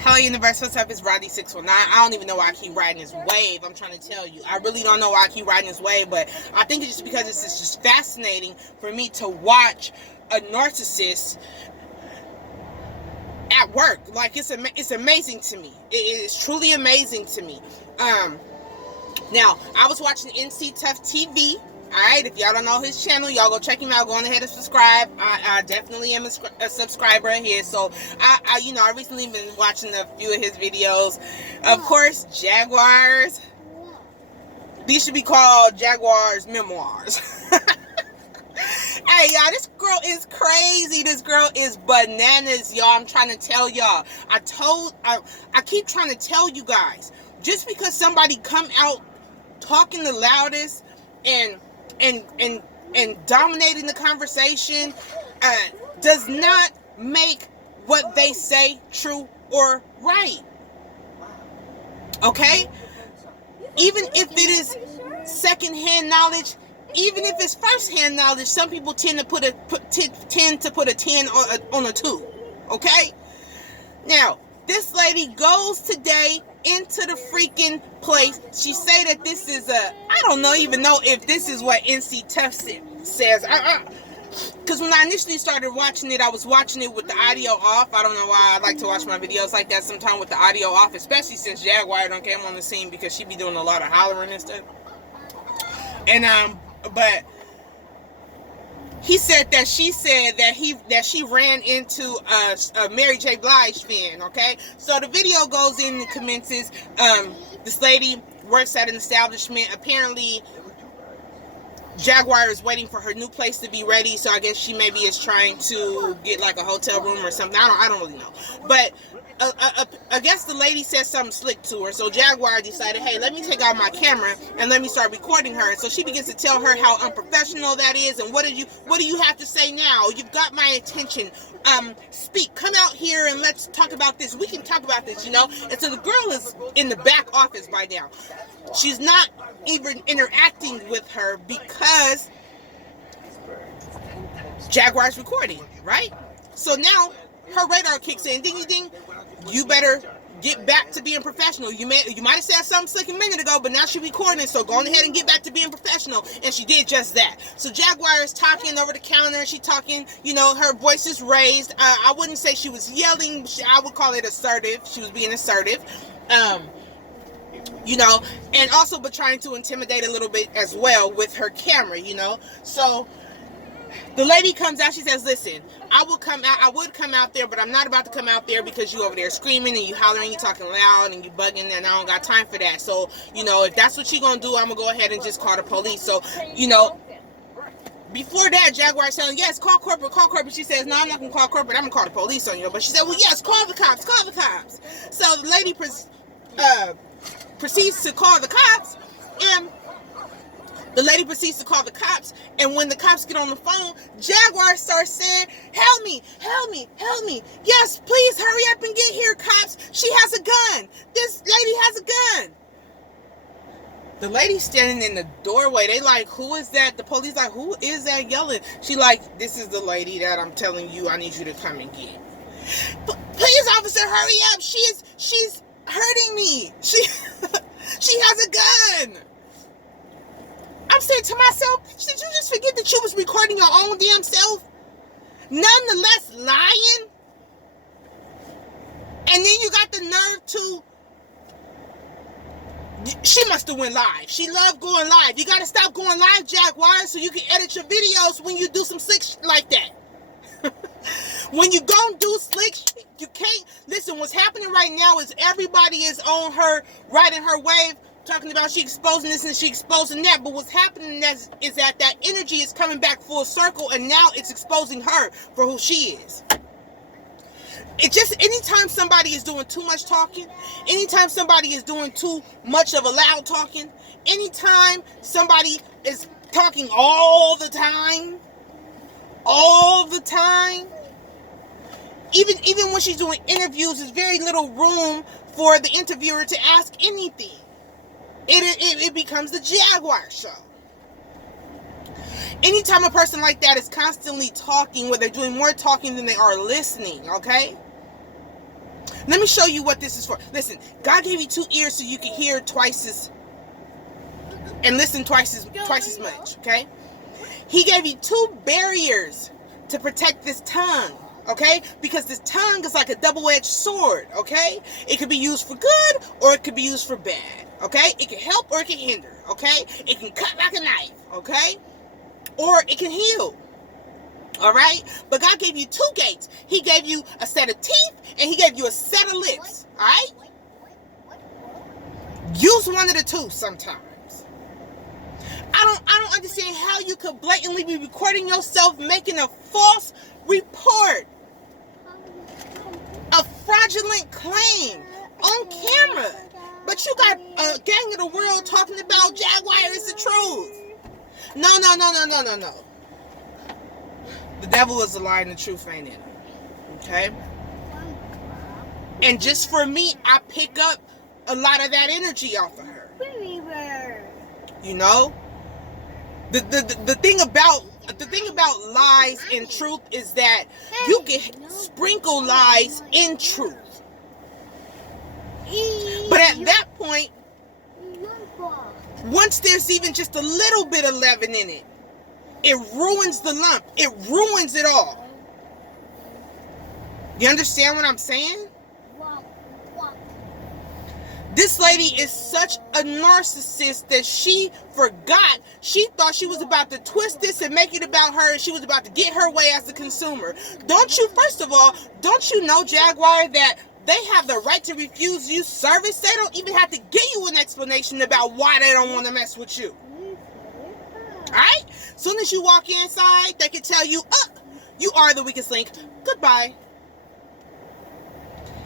Hello Universe, what's up? It's Roddy619. I don't even know why I keep riding this wave. I'm trying to tell you. I really don't know why I keep riding this wave, but I think it's just because it's just fascinating for me to watch a narcissist at work. Like, it's amazing to me. It is truly amazing to me. Now, I was watching NCTUFFTV. Alright, if y'all don't know his channel, y'all go check him out. Go on ahead and subscribe. I definitely am a subscriber here. So, I recently been watching a few of his videos. Of course, Jaguars. These should be called Jaguar's Memoirs. Hey, y'all, this girl is crazy. This girl is bananas, y'all. I'm trying to tell y'all. I keep trying to tell you guys. Just because somebody come out talking the loudest and dominating the conversation does not make what they say true or right. Okay? Even if it is secondhand knowledge, even if it's first-hand knowledge, some people tend to put a 10 on a 2. Okay? Now, this lady goes today into the freaking place. She say that this is I don't even know if this is what NCTUFF says. Because when I initially started watching it, I was watching it with the audio off. I don't know why I like to watch my videos like that sometimes with the audio off, especially since Jaguar don't came on the scene, because she be doing a lot of hollering and stuff. And but he said that she said that she ran into a Mary J. Blige fan. Okay, so the video goes in and commences. This lady works at an establishment. Apparently, Jaguar is waiting for her new place to be ready. So I guess she maybe is trying to get like a hotel room or something. I don't really know, but. I guess the lady said something slick to her, so Jaguar decided, hey, let me take out my camera and let me start recording her. And so she begins to tell her how unprofessional that is, and what do you have to say now? You've got my attention. Speak, come out here and let's talk about this. We can talk about this, And so the girl is in the back office by now. She's not even interacting with her because Jaguar's recording, right? So now her radar kicks in. Ding, ding, ding. You better get back to being professional. You might have said something slick a minute ago, but now she's recording, so go on ahead and get back to being professional. And she did just that. So Jaguar is talking over the counter. She talking, her voice is raised. I wouldn't say she was yelling. I would call it assertive. She was being assertive. And also but trying to intimidate a little bit as well with her camera, So the lady comes out. She says, listen, I would come out there, but I'm not about to come out there because you over there screaming and you hollering, you talking loud and you bugging, and I don't got time for that. So, if that's what you're going to do, I'm going to go ahead and just call the police. So, before that, Jaguar saying, yes, call corporate. She says, no, I'm not going to call corporate. I'm going to call the police on you. But she said, well, yes, call the cops. So the lady proceeds to call the cops, and the lady proceeds to call the cops, and when the cops get on the phone, Jaguar starts saying, help me. Yes, please hurry up and get here, cops. She has a gun. This lady has a gun. The lady standing in the doorway, they like, who is that? The police like, who is that yelling? She like, this is the lady that I'm telling you I need you to come and get. Please, officer, hurry up. She's hurting me. She has a gun. I'm saying to myself, did you just forget that you was recording your own damn self? Nonetheless, lying? And then you got the nerve to... She must have went live. She loved going live. You got to stop going live, Jaguar, so you can edit your videos when you do some slick shit like that. When you gon' do slick shit, you can't... Listen, what's happening right now is everybody is on her, riding her wave, talking about she exposing this and she exposing that, but what's happening is that energy is coming back full circle, and now it's exposing her for who she is. It just, anytime somebody is doing too much talking, anytime somebody is doing too much of a loud talking, anytime somebody is talking all the time, even when she's doing interviews, there's very little room for the interviewer to ask anything. It becomes the Jaguar show. Anytime a person like that is constantly talking, where they're doing more talking than they are listening, okay? Let me show you what this is for. Listen, God gave you 2 ears so you can hear twice as and listen twice as much, okay? He gave you 2 barriers to protect this tongue, okay? Because this tongue is like a double-edged sword, okay? It could be used for good or it could be used for bad, okay? It can help or it can hinder, okay? It can cut like a knife, okay? Or it can heal, all right? But God gave you 2 gates. He gave you a set of teeth and he gave you a set of lips, all right? Use one of the 2 sometimes. I don't understand how you could blatantly be recording yourself making a false report, a fraudulent claim on camera. But you got a gang of the world talking about Jaguar is the truth. No. The devil is a lie and the truth ain't in it. Okay? And just for me, I pick up a lot of that energy off of her. You know? The thing about lies and truth is that you can sprinkle lies in truth. But at that point, once there's even just a little bit of leaven in it, it ruins the lump. It ruins it all. You understand what I'm saying? This lady is such a narcissist that she forgot. She thought she was about to twist this and make it about her, and she was about to get her way as a consumer. First of all, don't you know, Jaguar, that they have the right to refuse you service? They don't even have to give you an explanation about why they don't want to mess with you. Alright? Soon as you walk inside, they can tell you, you are the weakest link. Goodbye.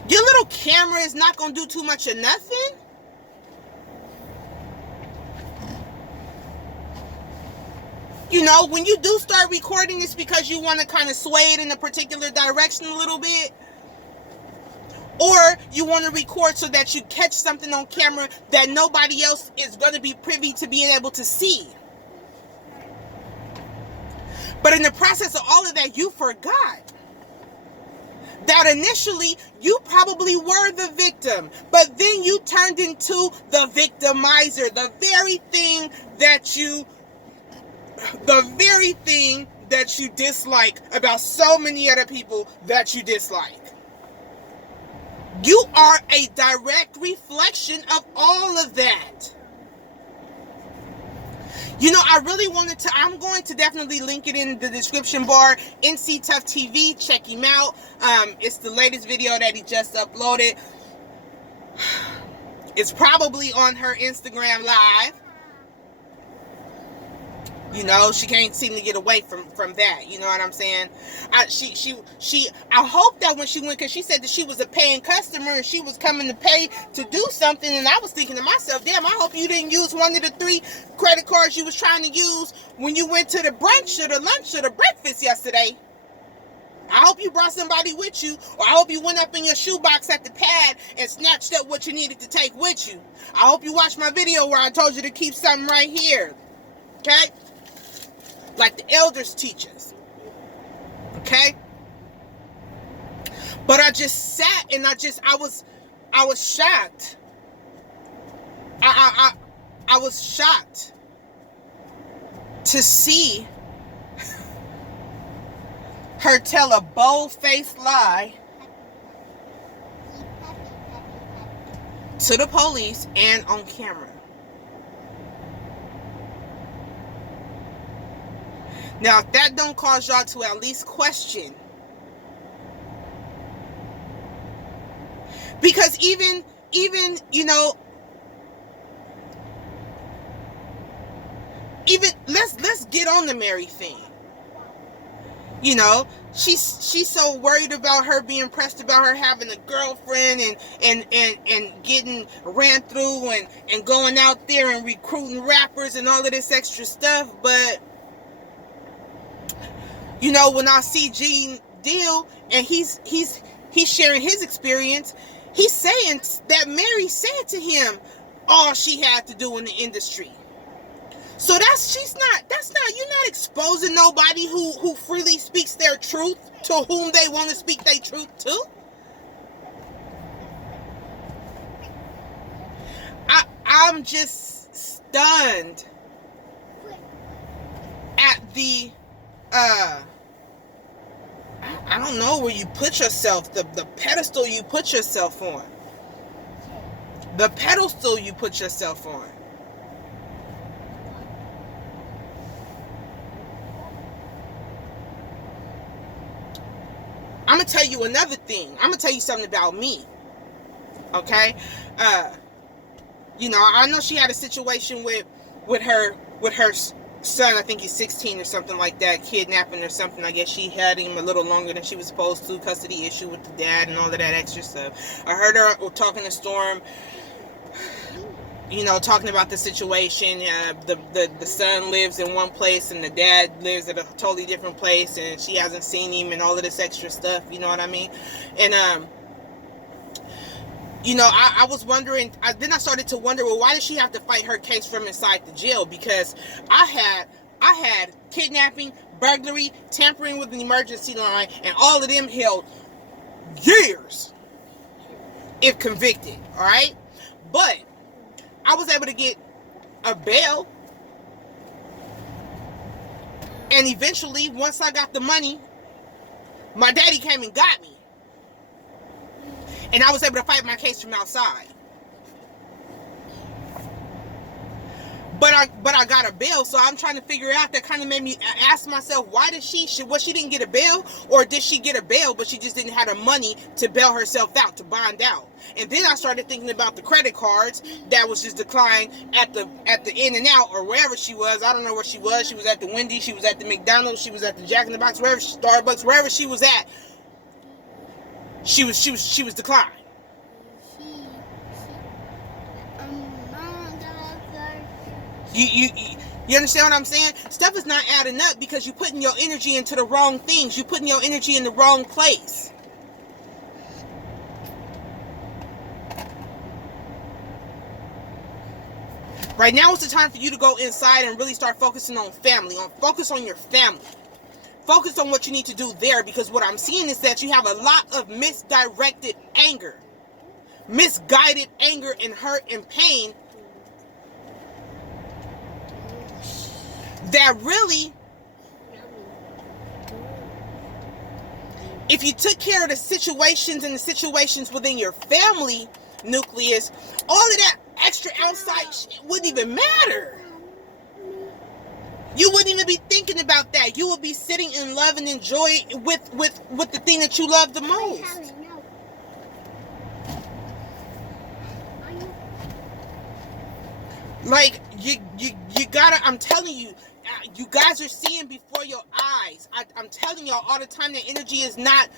Your little camera is not going to do too much of nothing. You know, when you do start recording, it's because you want to kind of sway it in a particular direction a little bit. Or you want to record so that you catch something on camera that nobody else is going to be privy to being able to see. But in the process of all of that, you forgot that initially you probably were the victim, but then you turned into the victimizer, the very thing that you dislike about so many other people that you dislike. You are a direct reflection of all of that. You know, I really wanted to, I'm going to definitely link it in the description bar. NCTUFFTV, check him out. It's the latest video that he just uploaded. It's probably on her Instagram live. You know, she can't seem to get away from that. You know what I'm saying? I hope that when she went, because she said that she was a paying customer and she was coming to pay to do something, and I was thinking to myself, damn, I hope you didn't use one of the 3 credit cards you was trying to use when you went to the brunch or the lunch or the breakfast yesterday. I hope you brought somebody with you, or I hope you went up in your shoebox at the pad and snatched up what you needed to take with you. I hope you watched my video where I told you to keep something right here. Okay? Like the elders teach us. Okay? But I just sat and I was shocked. I was shocked to see her tell a bold-faced lie to the police and on camera. Now, if that don't cause y'all to at least question, because even you know, even let's get on the Mary thing. You know, she's so worried about her being pressed about her having a girlfriend and getting ran through and going out there and recruiting rappers and all of this extra stuff, but you know, when I see Gene Deal and he's sharing his experience, he's saying that Mary said to him all she had to do in the industry. So you're not exposing nobody who freely speaks their truth to whom they want to speak their truth to. am just stunned at the I don't know where you put yourself, the pedestal you put yourself on. The pedestal you put yourself on. I'm going to tell you another thing. I'm going to tell you something about me. Okay? You know, I know she had a situation with her son. I think he's 16 or something like that, kidnapping or something. I guess she had him a little longer than she was supposed to, custody issue with the dad and all of that extra stuff. I heard her talking to Storm, you know, talking about the situation. The son lives in one place and the dad lives at a totally different place, and she hasn't seen him and all of this extra stuff, you know what I mean? And you know, I was wondering, then I started to wonder, well, why did she have to fight her case from inside the jail? Because I had kidnapping, burglary, tampering with an emergency line, and all of them held years if convicted, all right? But I was able to get a bail, and eventually, once I got the money, my daddy came and got me. And I was able to fight my case from outside. But I got a bail, so I'm trying to figure out. That kind of made me ask myself, why did she didn't get a bail, or did she get a bail but she just didn't have the money to bail herself out, to bond out? And then I started thinking about the credit cards that was just declined at the In-N-Out or wherever she was. I don't know where she was. She was at the Wendy's, she was at the McDonald's, she was at the Jack in the Box, wherever, Starbucks, wherever she was at. She was declined. You understand what I'm saying? Stuff is not adding up because you're putting your energy into the wrong things. You're putting your energy in the wrong place. Right now is the time for you to go inside and really start focusing on family. Focus on your family. Focus on what you need to do there, because what I'm seeing is that you have a lot of misdirected anger. Misguided anger and hurt and pain that really, if you took care of the situations and the situations within your family nucleus, all of that extra outside shit wouldn't even matter. You wouldn't even be thinking about that. You would be sitting in love and enjoy with the thing that you love the most. Like, you gotta, I'm telling you, you guys are seeing before your eyes. I'm telling y'all all the time that energy is not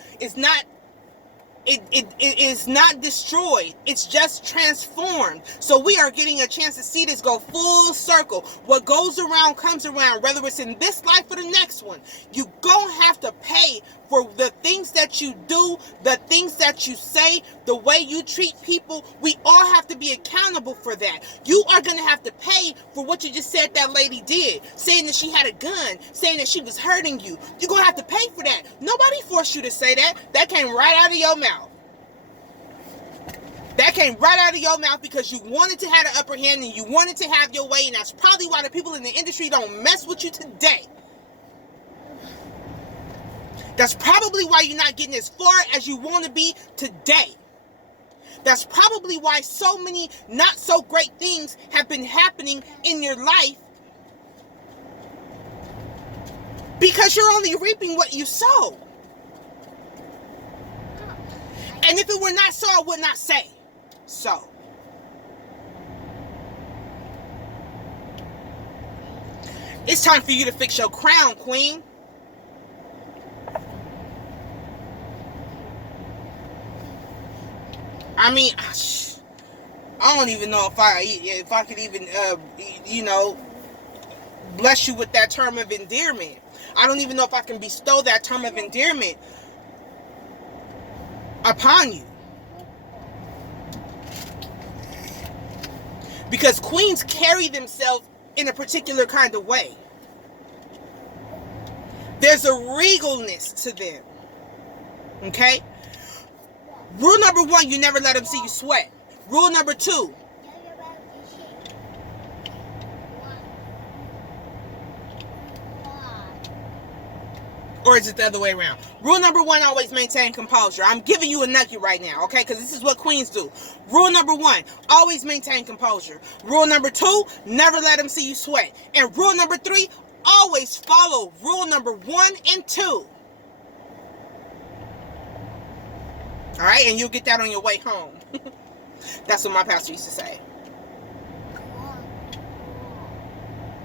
destroyed. It's just transformed. So we are getting a chance to see this go full circle. What goes around comes around, whether it's in this life or the next one. You gonna have to pay for the things that you do, the things that you say, the way you treat people. We all have to be accountable for that. You are gonna have to pay for what you just said that lady did, saying that she had a gun, saying that she was hurting you. You're gonna have to pay for that. Nobody forced you to say that. That came right out of your mouth. That came right out of your mouth because you wanted to have the upper hand and you wanted to have your way, and that's probably why the people in the industry don't mess with you today. That's probably why you're not getting as far as you want to be today. That's probably why so many not so great things have been happening in your life, because you're only reaping what you sow. And if it were not so, I would not say so. It's time for you to fix your crown, queen. I mean, I don't even know if I could even, bless you with that term of endearment. I don't even know if I can bestow that term of endearment upon you. Because queens carry themselves in a particular kind of way. There's a regalness to them. Okay? Rule number 1, you never let them see you sweat. Rule number 2, Or is it the other way around? Rule number 1, always maintain composure. I'm giving you a nugget right now, okay? Because this is what queens do. Rule number 1, always maintain composure. Rule number 2, never let them see you sweat. And rule number 3, always follow rule number 1 and 2. All right? And you'll get that on your way home. That's what my pastor used to say.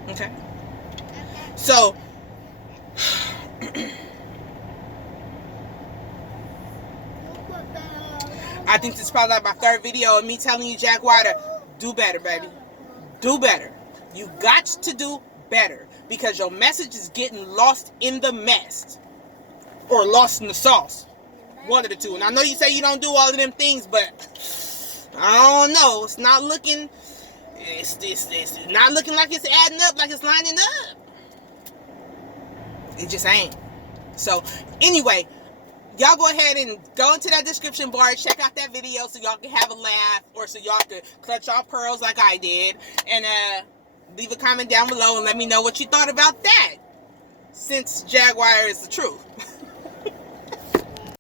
Okay? So, I think this is probably like my 3rd video of me telling you, Jaguar, to do better, baby. Do better. You got to do better because your message is getting lost in the mess or lost in the sauce. One of the two. And I know you say you don't do all of them things, but I don't know. It's not looking. It's not looking like it's adding up, like it's lining up. It just ain't. So anyway, y'all go ahead and go into that description bar, check out that video so y'all can have a laugh, or so y'all can clutch y'all pearls like I did, and leave a comment down below and let me know what you thought about that, since Jaguar is the truth.